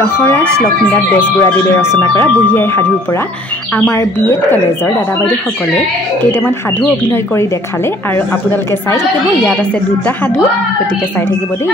ৰসৰাজ লক্ষ্মীনাথ বেজবৰুৱাদেৱে ৰচনা কৰা বুঢ়ী আইৰ সাধুৰ পৰা আমাৰ BEd কলেজৰ দাদা বাইদেউসকলে কেইটামান সাধু অভিনয় কৰি দেখালে আৰু আপোনালোকে চাই থাকিব। ইয়াত আছে দুটা সাধু, গতিকে চাই থাকিব দেই।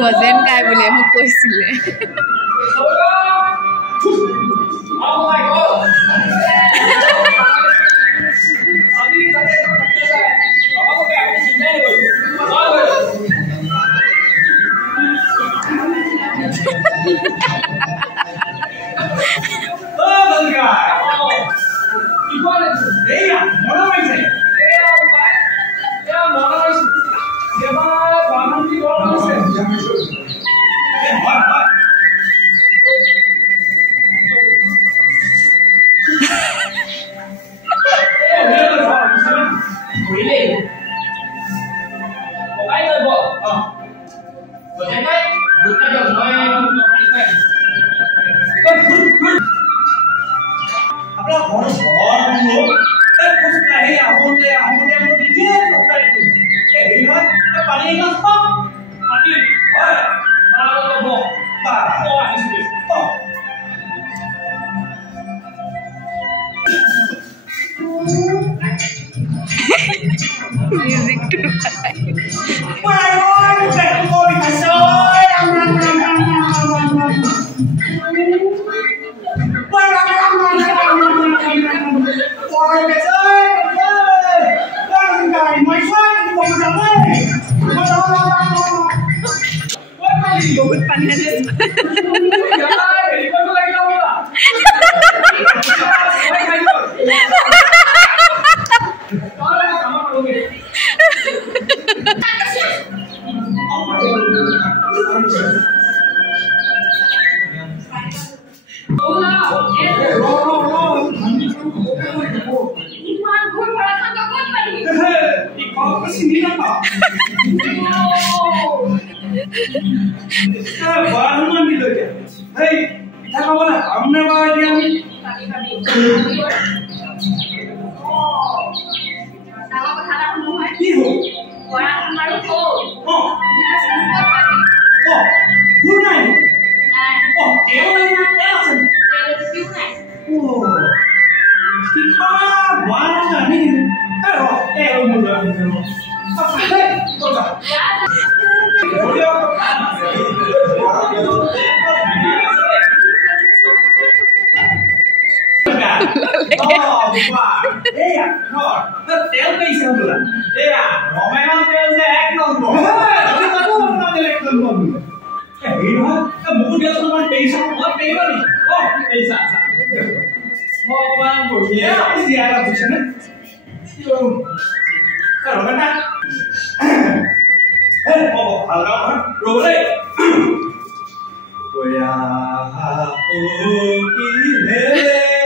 গজেন কাই বুলি মোক কৈছিলে। बहुत पानी Hey,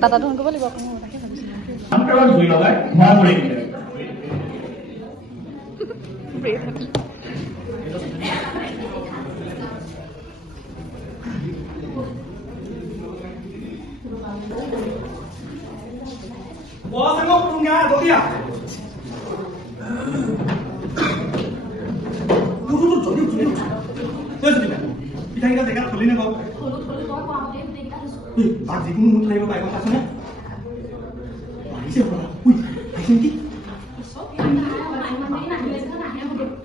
Tata dhon ko bali ba kono take bhabisi amkara dui lagai ma mori Wah, tengok punya dia. Dulu tuh পিঠাকেইটা জেগাত থলি নে বাৰু তাত যিকোনো মুঠ লাগিব পাৰে কথা আছেনে আহিছে পৰা উই আহিছে নেকি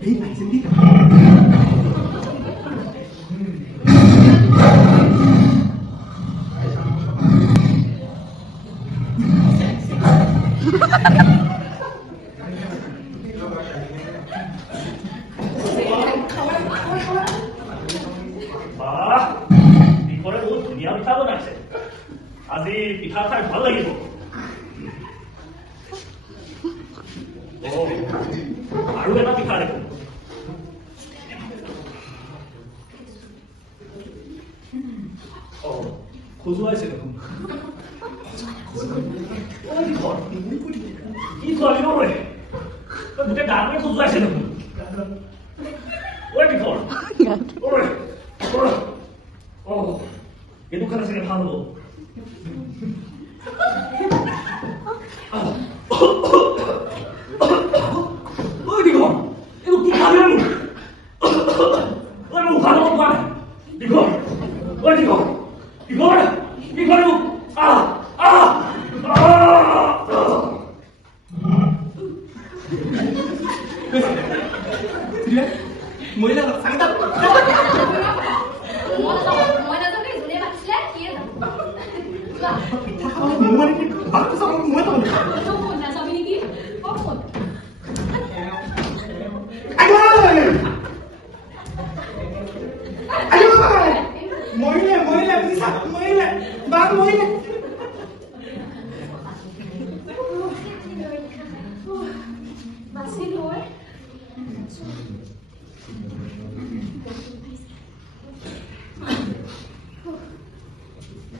এই আহিছে নেকি আজি পিঠা খাই ভাল লাগিব আৰু এটা পিঠা দেখোন খোজুৱাইছে দেখোন কি ছোৱালী নহয় গোটেই গাঁৱে খোজুৱাইছে দেখোন এইটো খালে চাগে ভাল হ'ব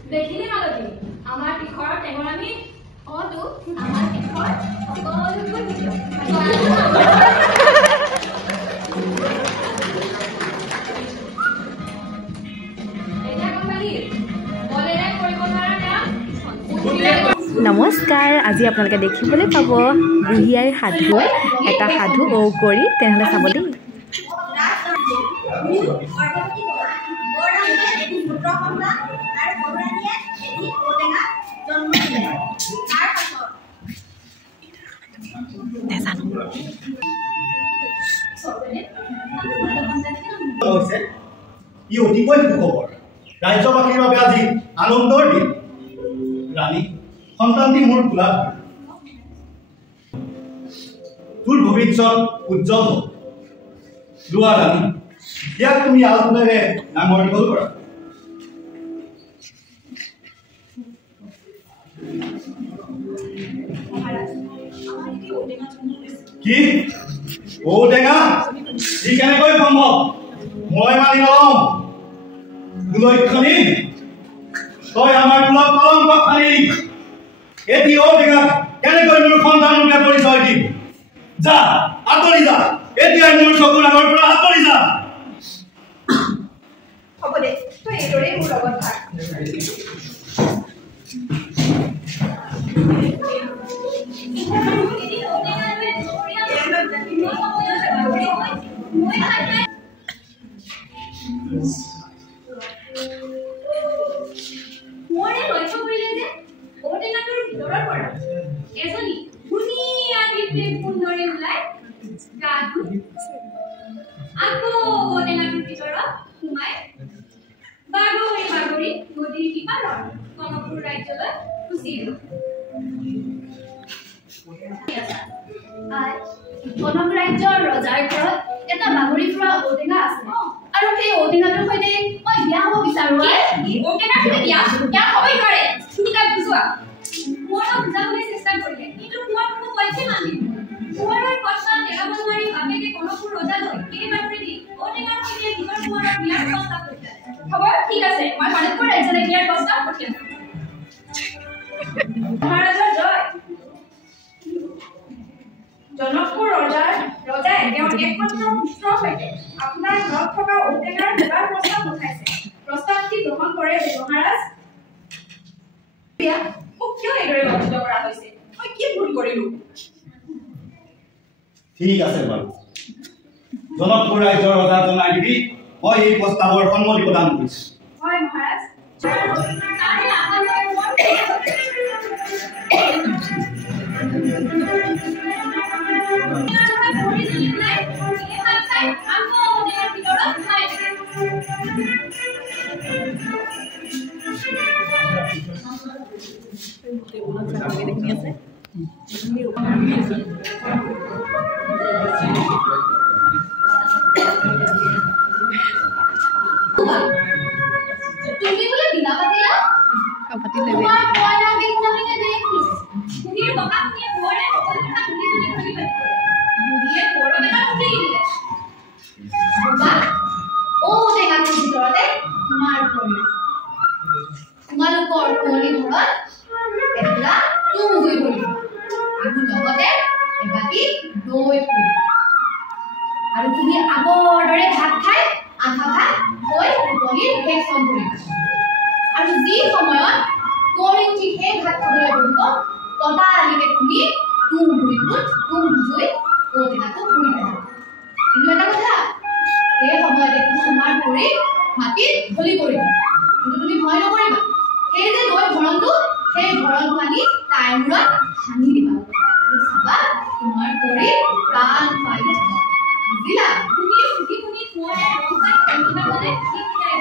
देखिले मालती आमार टिखर टेंगरामी ओदु आमार टिखर সকলোবোৰ দিও এটা কোম্পানী বলেৰে কৰিব নোৱাৰা না নমস্কাৰ আজি আপোনালোকে দেখিবলৈ পাব বুঢ়ী আইৰ সাধু এটা সাধু কৰি তেনেহ'লে চাব দেই ই অতিকৈ সুখবৰ ৰাজ্যবাসীৰ বাবে আজি আনন্দৰ দিন ৰাণী সন্তানটি মোৰ গোলাপ তোৰ ভৱিষ্যত উজ্জ্বল হ'ব লোৱা ৰাণী ইয়াক তুমি আলফুলেৰে নামৰ দীঘল কৰা কি ঔটেঙা ই কেনেকৈ সম্ভৱ মই মানি নলওঁ কুলক্ষণী তই আমাৰ কুলত কলংক ফালি এটি ঔটেঙা কেনেকৈ মোৰ সন্তান ৰূপে পৰিচয় দিম যা আঁতৰি যা এতিয়া মোৰ চকুৰ আগৰ পৰা আঁতৰি যা হ'ব দে তই এইদৰে মোৰ লগত থাক মোৰে লক্ষ্য কৰিলে যে ঔটেঙাটোৰ ভিতৰৰ পৰা এজনী ধুনীয়া দীপ্তি সুন্দৰী ওলাই গাটো আকৌ ঔটেঙাটোৰ ভিতৰত সোমাই বাগৰি বাগৰি নদীৰ সিপাৰৰ কনকপুৰ ৰাজ্যলৈ গুচি গ'ল কনক ৰাজ্যৰ ৰজাৰ ঘৰত এটা বাগৰি ফুৰা ঔটেঙা আছে আৰু সেই ঔটেঙাটোৰ সৈতে মই বিয়া হ'ব বিচাৰো ঔটেঙাৰ সৈতে বিয়া হ'বই নোৱাৰে তুমি তাক বুজোৱা মই বুজাবলৈ চেষ্টা কৰিলে কিন্তু তোমাৰ কোনো পক্ষে মানি তোমাৰ কথা এৰাব নোৱাৰি বাপেকে কনকপুৰ ৰজালৈ কেই বাতৰি দি ঔটেঙাৰ সৈতে নিজৰ কুমাৰৰ বিয়াৰ প্ৰস্তাৱ পঠিয়ালে হ'ব ঠিক আছে মই কনকপুৰ ৰাজ্যলৈ বিয়াৰ প্ৰস্তাৱ পঠিয়াম মহাৰাজা জয় জনকপুৰ ৰজাই তেওঁৰ একমাত্ৰ পুত্ৰৰ সৈতে আপোনাৰ ঘৰত থকা ঔটেঙাৰ বিবাহ প্ৰস্তাৱ পঠাইছে প্ৰস্তাৱটি গ্ৰহণ কৰে মহাৰাজ মোক কিয় এইদৰে বঞ্চিত কৰা হৈছে মই কি ভুল কৰিলো ঠিক আছে বাৰু জনকপুৰ ৰাজ্যৰ ৰজা জনাই দিবি মই এই প্ৰস্তাৱৰ সন্মতি প্ৰদান কৰিছো হয় মহাৰাজ তুমি বলে বিনা পাতিলা পাতি লেবে তোমার পয়লা দেখনা নিতে দেখি মুদির বাবা নিয়ে পড়ে কথা মুদি তুমি কইবে মুদিয়ে পড়ে না উঠে দিলে বাবা ও দেখা তুমি ভিতরতে তোমার পড়ে তোমালোকৰ কোলি ঘৰত এটা তুম গৈ পৰিব আৰু লগতে এবাকি দৈ পৰিব আৰু তুমি আগৰ দৰে ভাত খাই আধা ভাত হৈ টোপনিৰ শেষ কৰিবা আৰু যি সময়ত কোৰি উঠি সেই ভাত খাবলৈ বহিব ততালিকে তুমি তুম বুজুই ঔটেঙাটো পুৰি পেলাবা কিন্তু এটা কথা সেই সময়তে তোমাৰ কৰি মাটিত ঢলি পৰিব কিন্তু তুমি ভয় নকৰিবা সেই যে দৈ ভৰণটো সেই ভৰণটো আনি তাইৰ মূৰত সানি দিবা আৰু চাবা তোমাৰ কৰি প্ৰাণ পাই যাব বুজিলা তুমি ফুটি ফুটি কোৱাৰ ৰং পাই কিবা মানে ঠিক যায়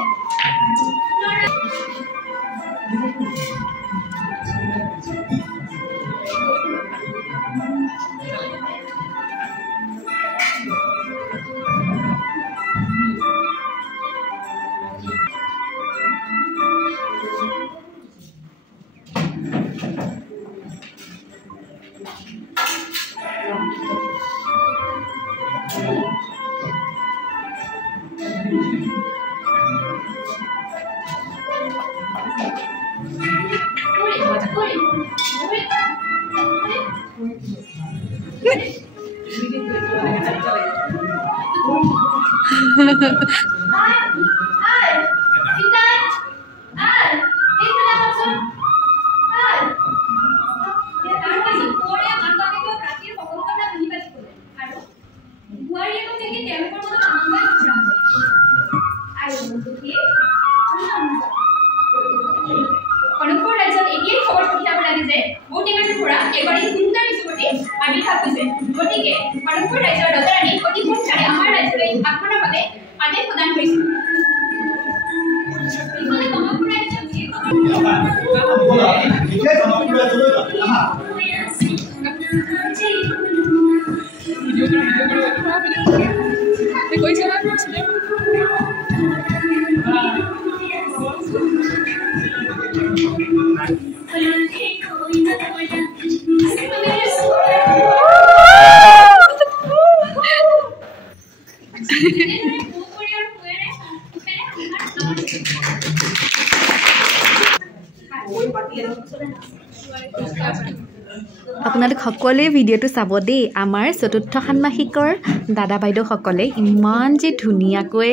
আপোনালোক সকলোৱে ভিডিঅ'টো চাব দেই আমাৰ চতুৰ্থ ষান্মাসিকৰ দাদা বাইদেউসকলে ইমান যে ধুনীয়াকৈ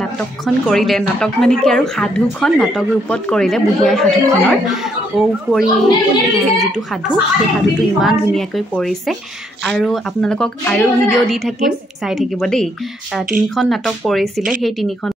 নাটকখন কৰিলে নাটক মানে কি আৰু সাধুখন নাটক ৰূপত কৰিলে বুঢ়ী আই সাধুখনৰ ঔকুঁৱৰী যিটো সাধু সেই সাধুটো ইমান ধুনীয়াকৈ কৰিছে আৰু আপোনালোকক আৰু ভিডিঅ' দি থাকিম চাই থাকিব দেই 3খন নাটক কৰিছিলে সেই 3খন